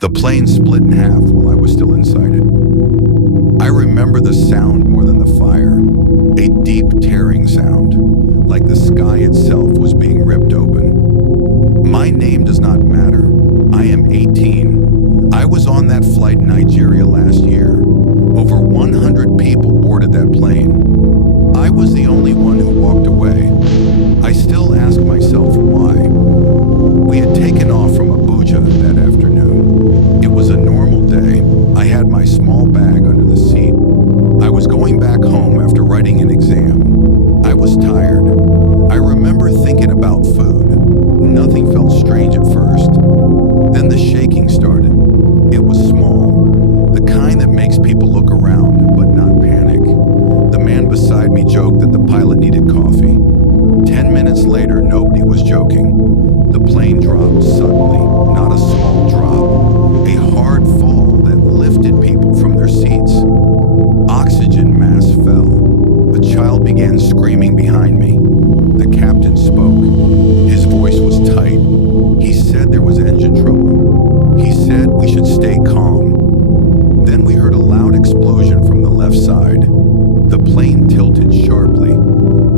The plane split in half while I was still inside it. I remember the sound more than the fire, a deep tearing sound, like the sky itself was being ripped open. My name does not matter. I am 18. I was on that flight in Nigeria last year. Over 100 people boarded that plane. I was the only one who walked away. I still ask myself why. We had taken off from Abuja that afternoon. It was a normal day. I had my small bag under the seat. I was going back home after writing an exam. I was tired. I remember thinking about food. Nothing felt strange at first. Then the shaking started. It was small, the kind that makes people look around but not panic. The man beside me joked that the pilot needed coffee. 10 minutes later, nobody was joking. The plane dropped suddenly, not a small drop, a hard fall that lifted people from their seats. Oxygen masks fell. A child began screaming behind me. The captain spoke. His voice was tight. He said there was engine trouble. He said we should stay calm. Then we heard a loud explosion from the left side. The plane tilted sharply.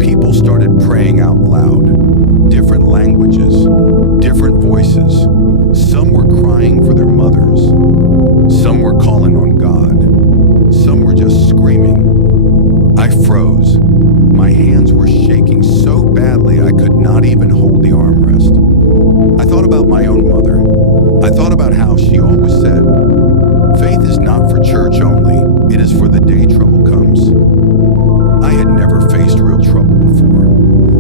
People started praying out loud. Different languages, different voices. Some were crying for their mothers. Some were calling on God. Some were just screaming. I froze. My hands were shaking so badly I could not even hold the armrest. I thought about my own mother. I thought about how she always said, "Faith is not for church only, it is for the day trouble comes." I had never faced real trouble before.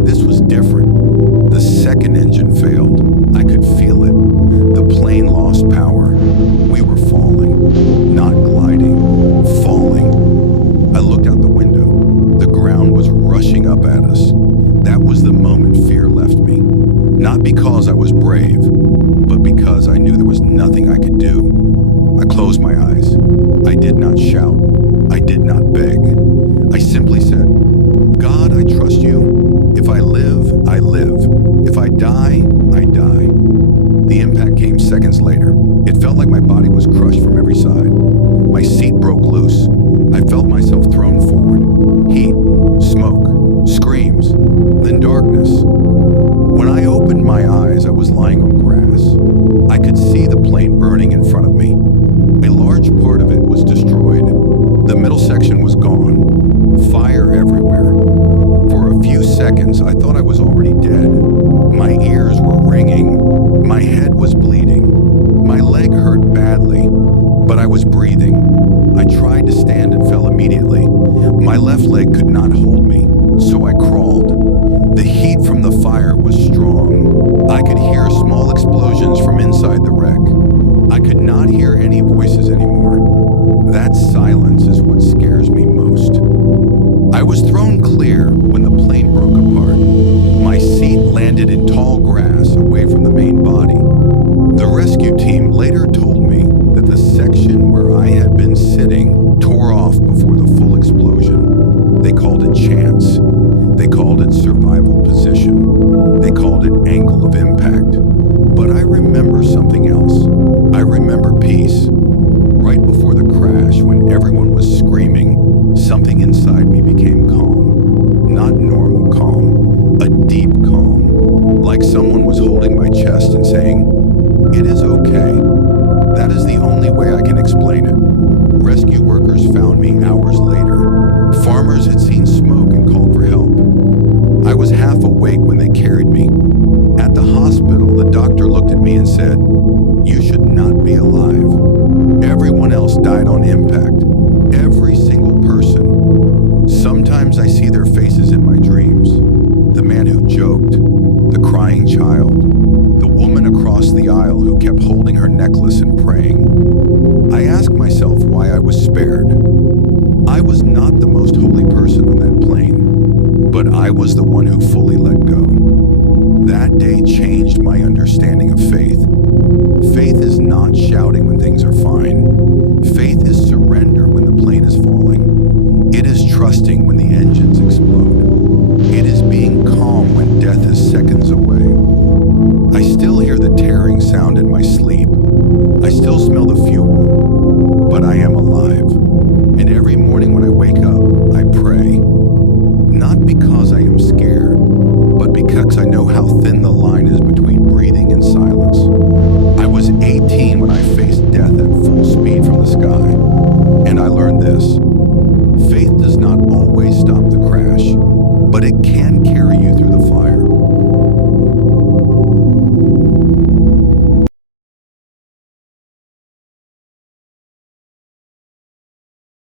This was different. The second engine failed. I could feel it. The plane lost power. We were falling, not gliding, falling. I looked out the window. The ground was rushing up at us. That was the moment fear left me. Not because I was brave, but because I knew there was nothing I could do. I closed my eyes. I did not shout. I did not beg. I simply said, "God, I trust you. If I live, I live. If I die, I die." The impact came seconds later. It felt like my body was crushed from every side. My seat broke loose. I felt myself thrown forward. Heat, smoke, screams, then darkness. When I opened my eyes, I was lying on grass. I could see the plane burning in front of me. A large part of it was destroyed. The middle section was gone. Fire everywhere. For a few seconds, I thought I was already dead. My ears were ringing. My head was bleeding. My leg hurt badly, but I was breathing. I tried to stand and fell immediately. My left leg could not hold me, so I crawled. The heat from the fire was strong. I could hear small explosions from inside the wreck. I could not hear any voices anymore. That silence is what scares me most. I was thrown clear when the plane broke apart. My seat landed in tall grass away from the main body. The rescue team later told me that the section where I had been sitting tore off before the full explosion. They called it chance. They called it survival position. They called it angle of impact. But I remember something else. I remember peace. Right before the crash, when everyone was screaming, something inside me became calm. Not normal calm, a deep calm. Like someone was holding my chest and saying, "It is okay." That is the only way I can explain it. Rescue workers found me hours later. Farmers had seen smoke and called for help. I was half awake when they carried me. At the hospital, the doctor looked at me and said, "You should not be alive." Everyone else died on impact. Every single person. Sometimes I see their faces in my dreams. The man who joked, the crying child, the woman across the aisle who kept holding her necklace and praying. I ask myself why I was spared. I was not the most holy person on that plane, but I was the one who fully let go. That day changed my understanding of faith. Faith is not shouting.